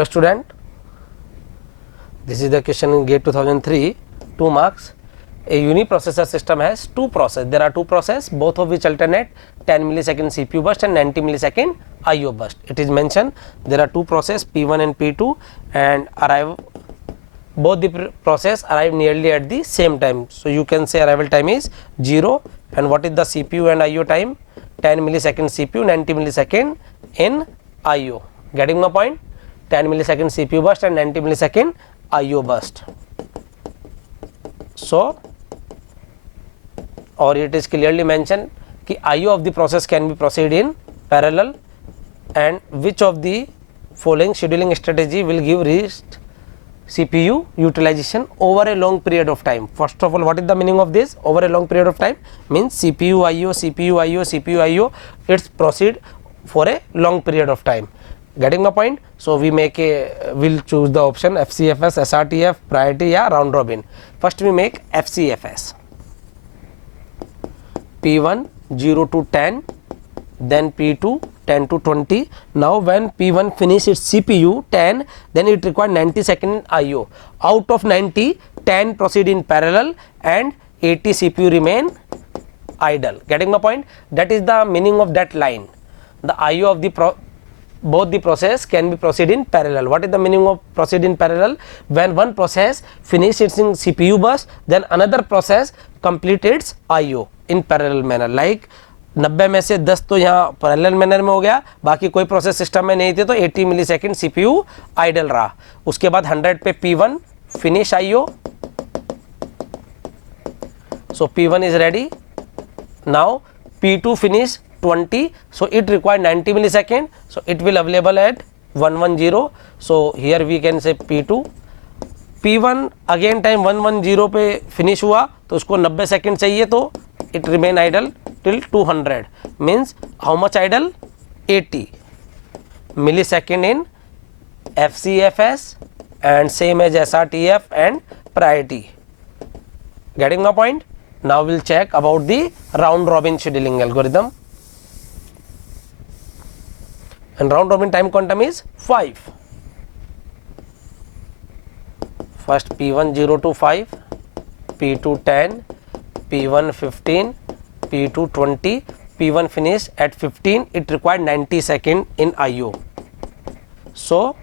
Hello student, this is the question in GATE 2003, 2 marks. A uniprocessor system has two process. There are two process, both of which alternate 10 millisecond CPU burst and 90 millisecond IO burst. It is mentioned there are two process P1 and P2 and both the process arrive nearly at the same time. So you can say arrival time is 0, and what is the CPU and IO time? 10 millisecond CPU, 90 millisecond in IO. Getting my point? 10 millisecond CPU burst and 90 millisecond IO burst. So, or it is clearly mentioned कि IO of the process can be proceed in parallel, and which of the following scheduling strategy will give reached CPU utilization over a long period of time. First of all, what is the meaning of this? Over a long period of time means CPU IO, CPU IO, CPU IO, it's proceed for a long period of time. Getting my point? So we we'll choose the option FCFS, SRTF, priority या round robin. First we make FCFS. P1 0 to 10, then P2 10 to 20. Now when P1 finish its CPU 10, then it require 90 second IO. Out of 90, 10 proceed in parallel and 80 CPU remain idle. Getting my point? That is the meaning of that line. The IO of the both the process can be proceed in parallel. What is the meaning of proceed in parallel? When one process finish its in CPU burst, then another process complete its IO in parallel manner. Like 90 में से 10 तो यहाँ parallel manner में हो गया, बाकी कोई process system में नहीं थे तो 80 मिलीसेकंड CPU आइडल रहा. उसके बाद 100 पे P1 finish IO. So P1 is ready. Now P2 finish 20, so it require 90 millisecond, so it will available at 110. So here we can say P2. P1 again time 110 पे finish हुआ तो उसको 90 second चाहिए तो it remain idle till 200, means how much idle? 80 millisecond in FCFS and same as SRTF and priority. Getting my point? Now we'll check about the round robin scheduling algorithm. And round robin time quantum is 5. First P1 0 to 5, P2 10, P1 15, P2 20, P1 finish at 15, it required 90 second in IO. So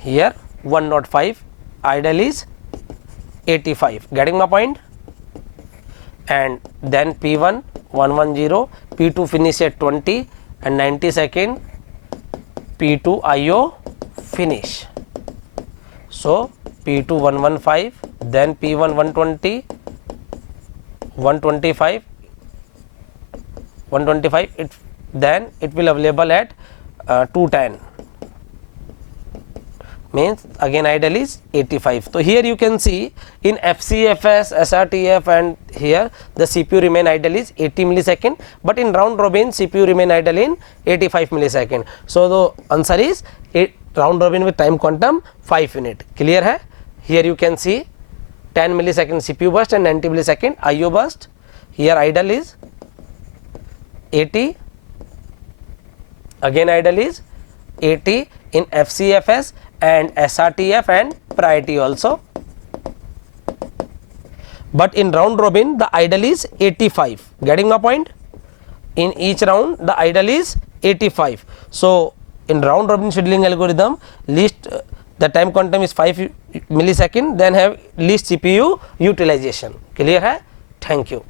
here 105, idle is 85. Getting my point? And then P1 110, P2 finish at 20 and 90 second P2 IO finish. So P2 115, then P1 120, 125, then it will available at 210, means again idle is 85. So here you can see in FCFS, SRTF and here the CPU remain idle is 80 millisecond, but in round robin CPU remain idle in 85 millisecond. So the answer is round robin with time quantum 5 unit. Clear hai? Here you can see 10 millisecond CPU burst and 90 millisecond IO burst. Here idle is 80, again idle is 80 in FCFS and SRTF and priority also, but in round robin the idle is 85. Getting my point? In each round the idle is 85. So in round robin scheduling algorithm, least the time quantum is 5 millisecond, then have least CPU utilization. Clear hai? Thank you.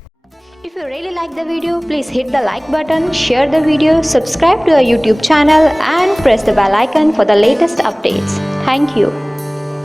If you really like the video, please hit the like button, share the video, subscribe to our YouTube channel and press the bell icon for the latest updates. Thank you.